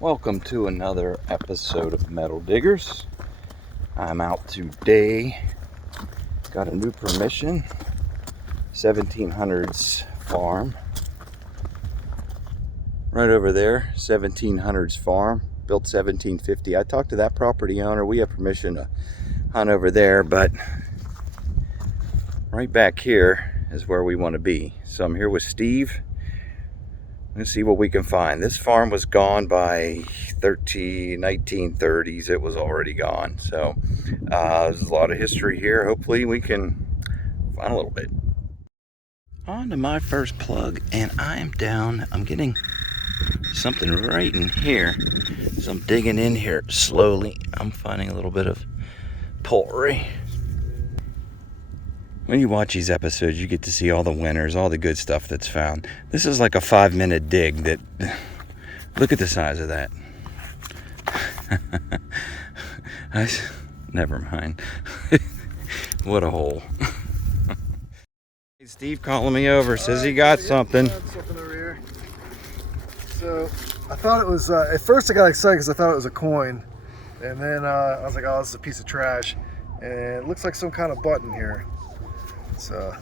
Welcome to another episode of Metal Diggers. I'm out today. Got a new permission. 1700s farm. Right over there, 1700s farm. Built 1750. I talked to that property owner. We have permission to hunt over there, but right back here is where we want to be. So I'm here with Steve. Let's see what we can find. This farm was gone by 1930s. It was already gone. So there's a lot of history here. Hopefully we can find a little bit. On to my first plug, and I am down. I'm getting something right in here. So I'm digging in here slowly. I'm finding a little bit of poultry. When you watch these episodes, you get to see all the winners, all the good stuff that's found. This is like a 5-minute dig that, look at the size of that. Never mind. What a hole. Steve calling me over, says he got something. Something over here. So I thought it was, at first I got excited because I thought it was a coin. And then I was like, oh, this is a piece of trash. And it looks like some kind of button here. So,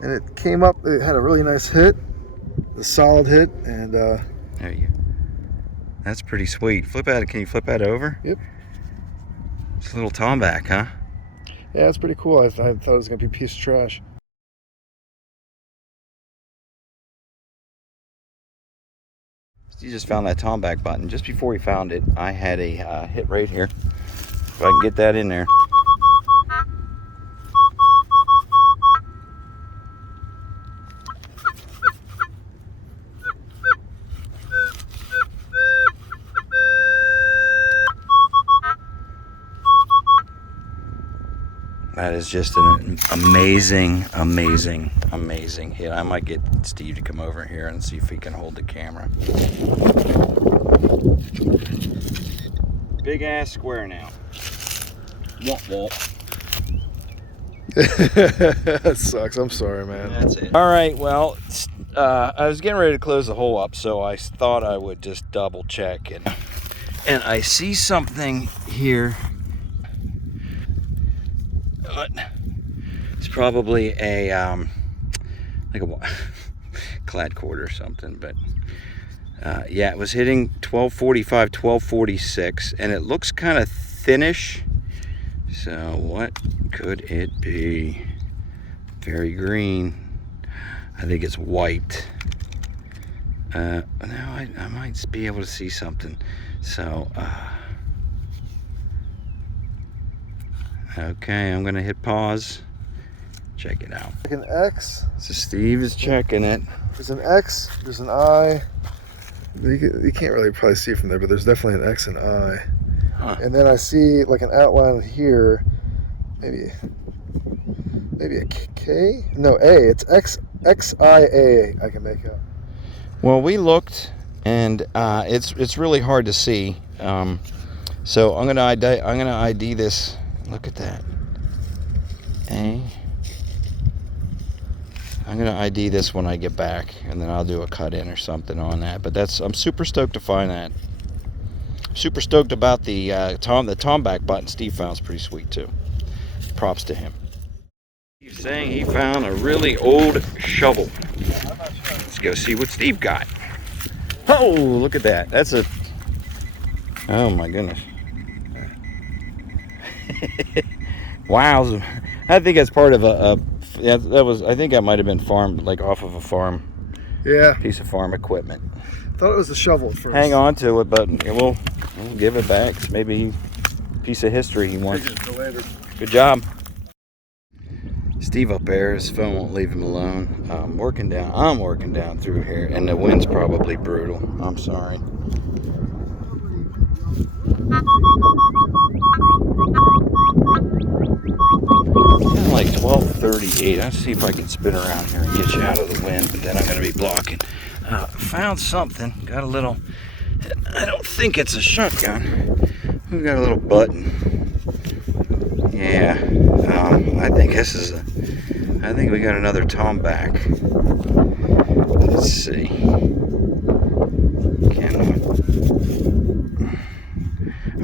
and it came up, it had a really nice hit, a solid hit, and there you go. That's pretty sweet. Flip out, can you flip that over? Yep. It's a little tomback, huh? Yeah, it's pretty cool. I thought it was going to be a piece of trash. Steve just found that tomback button. Just before he found it, I had a hit right here. If I can get that in there. That is just an amazing hit. I might get Steve to come over here and see if he can hold the camera. Big ass square now. Womp womp. That sucks. I'm sorry, man. That's it. All right, well, I was getting ready to close the hole up, so I thought I would just double check. And I see something here. It's probably a like a clad cord or something, but yeah, it was hitting 1245, 1246, and it looks kind of thinnish. So what could it be? Very green. I think it's white. Now I might be able to see something. So okay, I'm gonna hit pause. Check it out. Like an X. So Steve is checking it. There's an X. There's an I. You can't really probably see it from there, but there's definitely an X and I. Huh. And then I see like an outline here. Maybe a K? No, A. It's XIA. I can make out. Well, we looked, and it's really hard to see. So I'm gonna ID this. Look at that. I'm gonna ID this when I get back, and then I'll do a cut in or something on that. But I'm super stoked to find that. Super stoked about the tomback button Steve found's pretty sweet too. Props to him. He's saying he found a really old shovel. Let's go see what Steve got. Oh, look at that. That's a. Oh my goodness. Wow. I think that's part of yeah, that was, I think that might have been farmed, like off of a farm. Yeah. Piece of farm equipment. Thought it was a shovel at first. Hang on to it, but we'll give it back. It's maybe a piece of history he wants. Good job. Steve up there, his phone won't leave him alone. I'm working down through here, and the wind's probably brutal. I'm sorry. It's like 12:38. Let's see if I can spin around here and get you out of the wind, but then I'm going to be blocking. Found something. Got a little. I don't think it's a shotgun. We've got a little button. Yeah. I think this is I think we got another tomback. Let's see. Can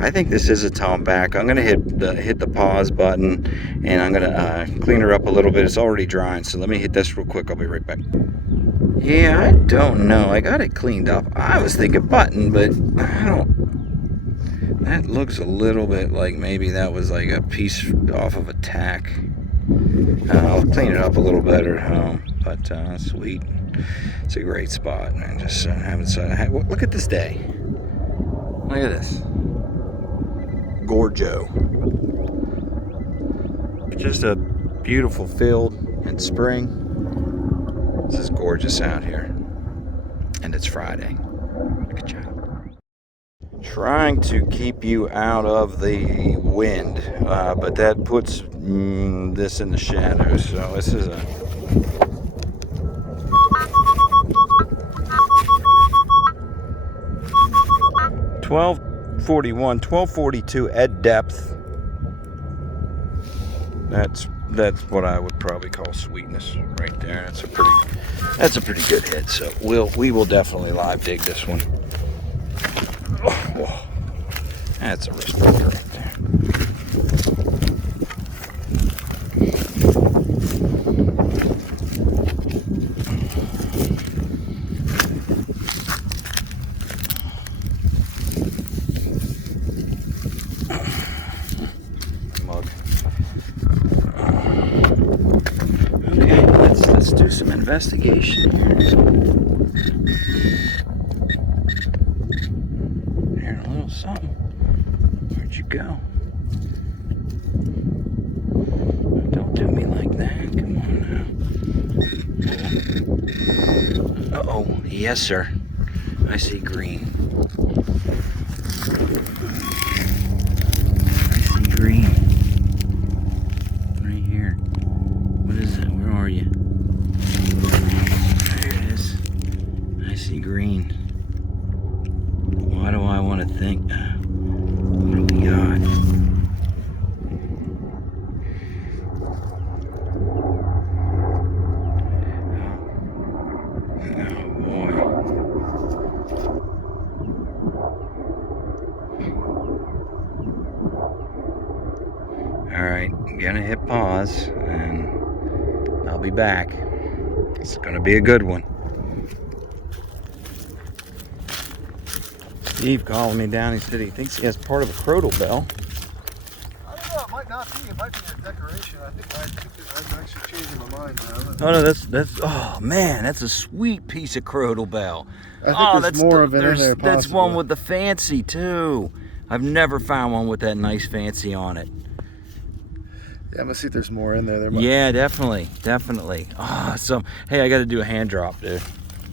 I think this is a tom back. I'm gonna hit the pause button, and I'm gonna clean her up a little bit. It's already drying, so let me hit this real quick. I'll be right back. Yeah, I don't know. I got it cleaned up. I was thinking button, but I don't. That looks a little bit like maybe that was like a piece off of a tack. I'll clean it up a little better at home, but sweet. It's a great spot. I just haven't said. Look at this day. Look at this. Gorgeous. Just a beautiful field in spring. This is gorgeous out here. And it's Friday. Good job. Trying to keep you out of the wind, but that puts this in the shadows. So this is a 1241, 1242 at depth. That's what I would probably call sweetness right there. That's a pretty good hit. So we will definitely live dig this one. Oh, that's a respecter right there. Let's do some investigation here. Here's a little something. Where'd you go? Don't do me like that. Come on now. Uh-oh. Yes, sir. I see green. I see green. Right here. What is that? Where are you? Green. Why do I want to think? What do we got? Oh boy. Alright, I'm gonna hit pause and I'll be back. It's gonna be a good one. Steve calling me down. He said he thinks he has part of a crotal bell. I don't know. It might not be. It might be a decoration. I think I'm actually changing my mind now. Oh no, that's oh man, that's a sweet piece of crotal bell. I think there's more of it in there. That's one with the fancy too. I've never found one with that nice fancy on it. Yeah, I'm gonna see if there's more in there. Yeah, definitely. Awesome. Hey, I got to do a hand drop, dude.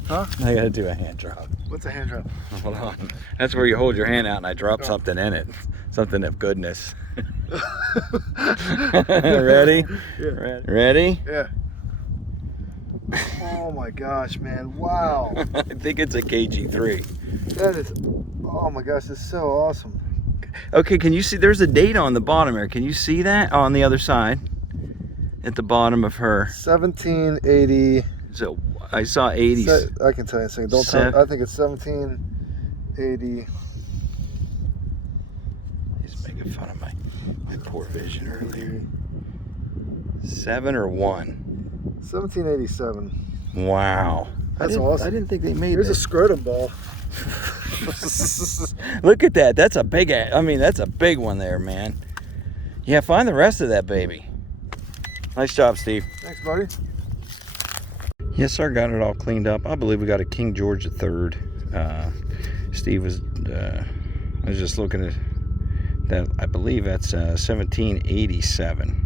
Huh? I got to do a hand drop. What's a hand drop? Hold on. That's where you hold your hand out and I drop something in it. Something of goodness. Ready? Yeah. Ready? Yeah. Oh my gosh, man. Wow. I think it's a KG3. That is, oh my gosh, that's so awesome. Okay, can you see, there's a date on the bottom here. Can you see that on the other side? At the bottom of her. 1780. So I saw 80s. I can tell you a second. Don't tell me. I think it's 1780. He's making fun of my poor vision earlier. 7 or 1? 1787. Wow. That's awesome. I didn't think they made Here's that. a scrotum ball. Look at that. That's a big, that's a big one there, man. Yeah, find the rest of that baby. Nice job, Steve. Thanks, buddy. Yes, sir. Got it all cleaned up. I believe we got a King George III. Steve was, I was just looking at that. I believe that's 1787.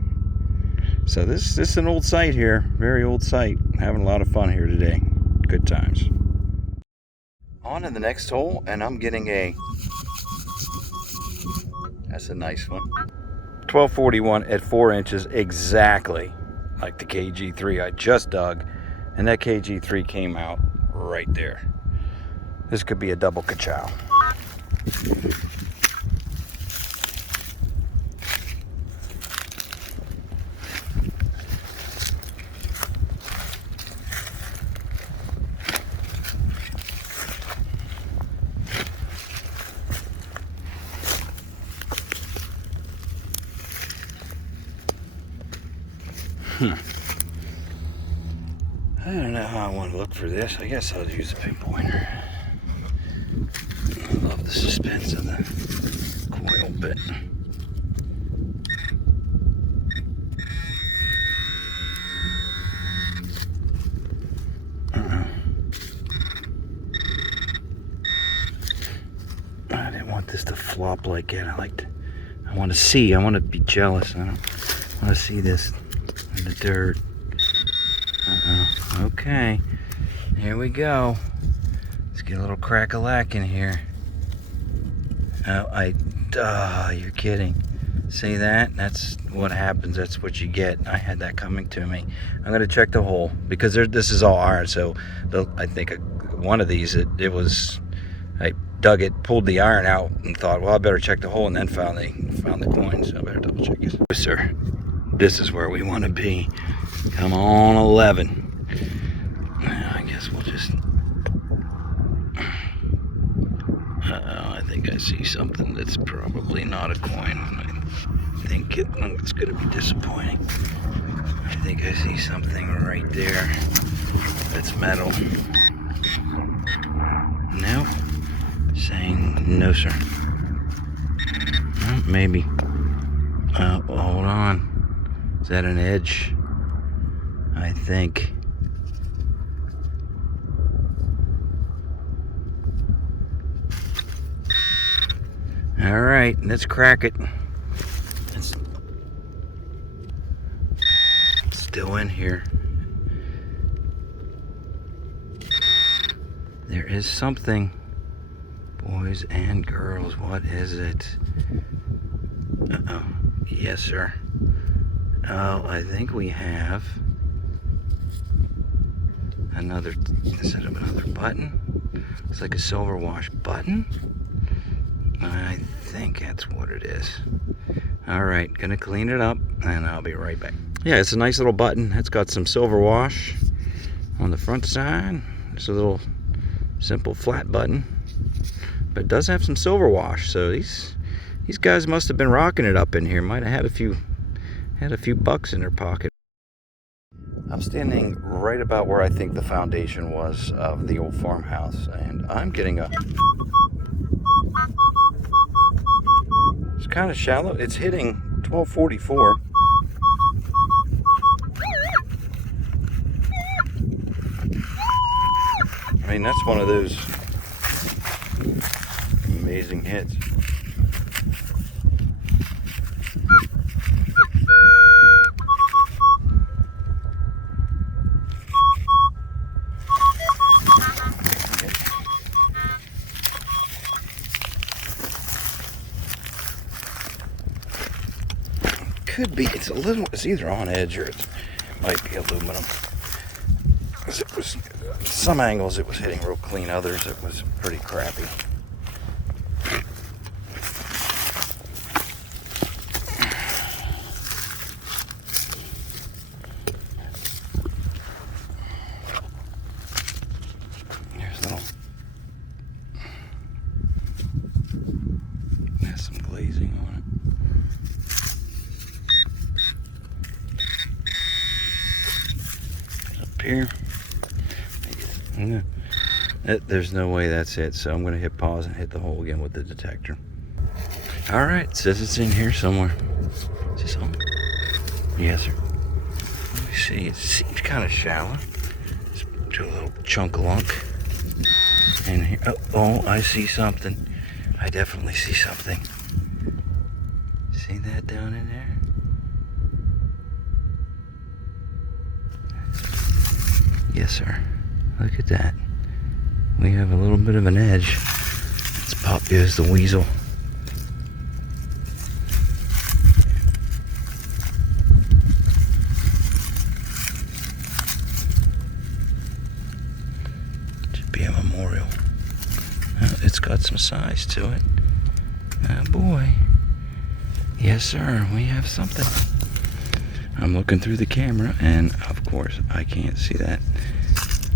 So this is an old site here. Very old site. Having a lot of fun here today. Good times. On to the next hole, and I'm getting that's a nice one. 1241 at 4 inches, exactly like the KG3 I just dug. And that KG3 came out right there. This could be a double ka-chow. I don't know how I want to look for this. I guess I'll use a pinpointer. I love the suspense of the coil bit. I didn't want this to flop like that. I want to see. I want to be jealous. I don't want to see this in the dirt. Uh-oh. Okay. Here we go. Let's get a little crack-a-lack in here. Oh, you're kidding. See that? That's what happens. That's what you get. I had that coming to me. I'm going to check the hole because this is all iron. So I think one of these, it was, I dug it, pulled the iron out and thought, well, I better check the hole, and then found the coin. So I better double check it. Yes, sir. This is where we want to be. Come on, 11. I guess we'll just... Uh-oh, I think I see something that's probably not a coin. I think it's going to be disappointing. I think I see something right there that's metal. Nope. Saying no, sir. Well, maybe. Hold on. Is that an edge? I think. All right, let's crack it. It's still in here. There is something. Boys and girls, what is it? Uh-oh. Yes, sir. Oh, I think we have another, instead of another button, it's like a silver wash button. I think that's what it is. All right, gonna clean it up and I'll be right back. Yeah, it's a nice little button. It's got some silver wash on the front side. It's a little simple flat button, but it does have some silver wash. So these guys must have been rocking it up in here. Might have had a few bucks in their pocket. I'm standing right about where I think the foundation was of the old farmhouse, and I'm getting a... It's kind of shallow. It's hitting 1244. I mean, that's one of those amazing hits. Could be, it's either on edge or it might be aluminum. It was, some angles it was hitting real clean, others it was pretty crappy. There's has some glazing on it. Here. There's no way that's it, so I'm going to hit pause and hit the hole again with the detector. All right, it says it's in here somewhere. Is this on? Yes, sir. Let me see. It seems kind of shallow. Let's do a little chunk of lunk in here. Oh, I see something. I definitely see something. See that down in there? Yes, sir. Look at that. We have a little bit of an edge. Let's pop you as the weasel. Should be a memorial. Oh, it's got some size to it. Oh boy. Yes, sir. We have something. I'm looking through the camera, and of course, I can't see that.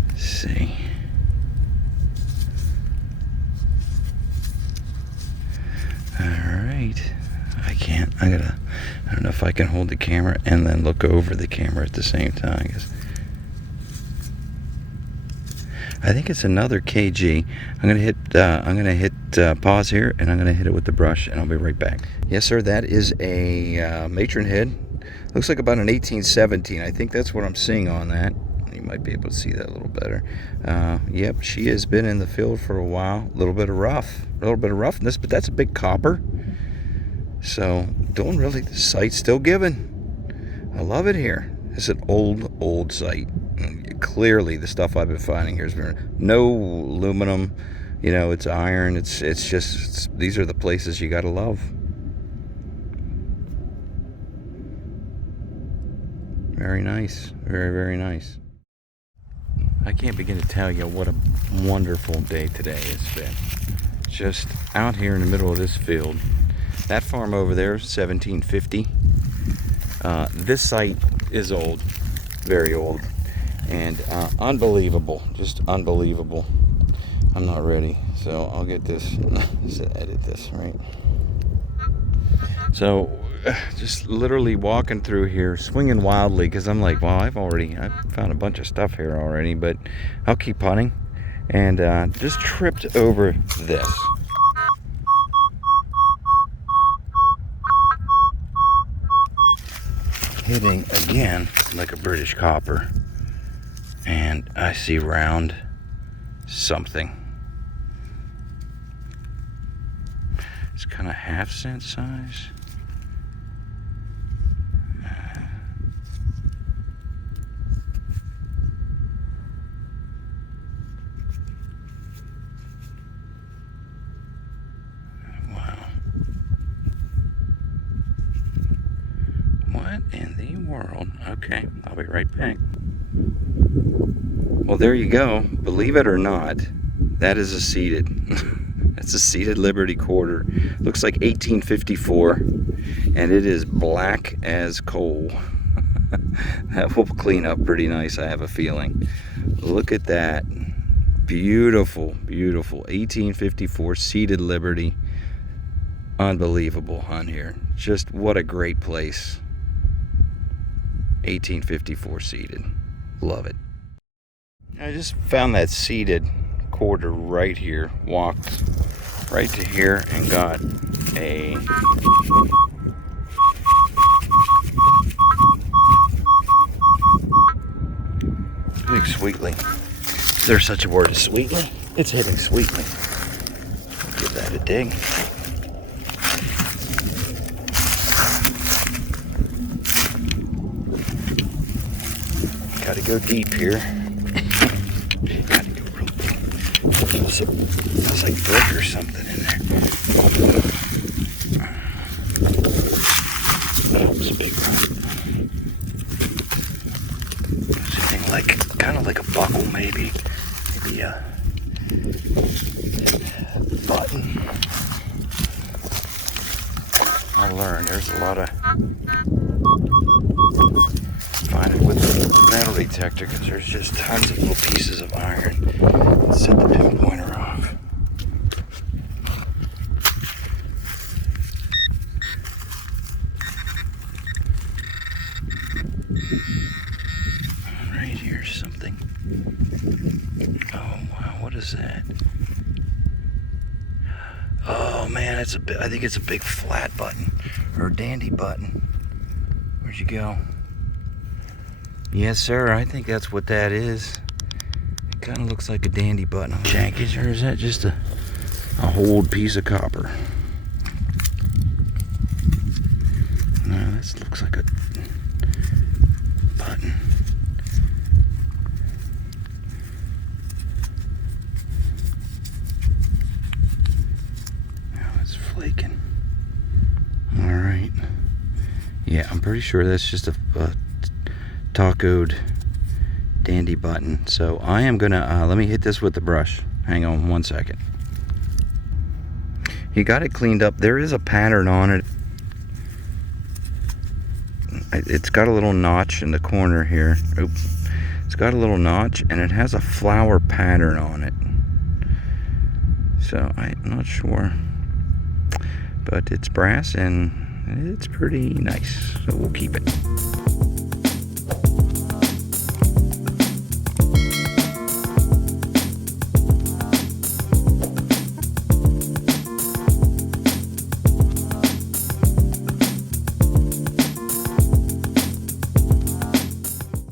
Let's see. Alright. I don't know if I can hold the camera and then look over the camera at the same time. I think it's another KG. I'm gonna hit pause here, and I'm gonna hit it with the brush, and I'll be right back. Yes, sir. That is a matron head. Looks like about an 1817. I think that's what I'm seeing on that. You might be able to see that a little better. Yep, she has been in the field for a while. A little bit of roughness, but that's a big copper. So doing really, the site's still giving. I love it here. It's an old site. And clearly, the stuff I've been finding here has been no aluminum. You know, it's iron. It's just these are the places you gotta love. Very nice. Very, very nice. I can't begin to tell you what a wonderful day today has been. Just out here in the middle of this field. That farm over there is 1750. This site is old, very old, and unbelievable, just unbelievable. I'm not ready, so I'll get this, just edit this, right? So, just literally walking through here, swinging wildly, because I'm like, well, I've found a bunch of stuff here already, but I'll keep hunting, and just tripped over this. Hitting again like a British copper, and I see round something. It's kind of half-cent size. What in the world? Okay, I'll be right back. Well, there you go. Believe it or not, that is a seeded. That's a seeded Liberty quarter. Looks like 1854, and it is black as coal. That will clean up pretty nice, I have a feeling. Look at that. Beautiful, beautiful 1854 seeded Liberty. Unbelievable on here. Just what a great place. 1854 seeded. Love it. I just found that seeded quarter right here. Walked right to here and got a big sweetly. Is there such a word as sweetly? It's hitting sweetly. Give that a dig. Gotta go deep here. Gotta go real deep. Feels like brick or something in there. Oh, it's a big one. Something like, kind of like a buckle, maybe. Maybe a button. I learned there's a lot of find it with the metal detector, because there's just tons of little pieces of iron. Set the pinpointer off. Right here's something. Oh wow, what is that? Oh man, I think it's a big flat button or a dandy button. Where'd you go? Yes, sir. I think that's what that is. It kind of looks like a dandy button. Jankage, or is that just a old piece of copper? No, this looks like a button. Now it's flaking. All right. Yeah, I'm pretty sure that's just a tacoed dandy button. So I am gonna let me hit this with the brush. Hang on 1 second. You got it cleaned up. There is a pattern on it. It's got a little notch in the corner here. Oops. It's got a little notch, and it has a flower pattern on it. So I'm not sure, but it's brass and it's pretty nice, so we'll keep it.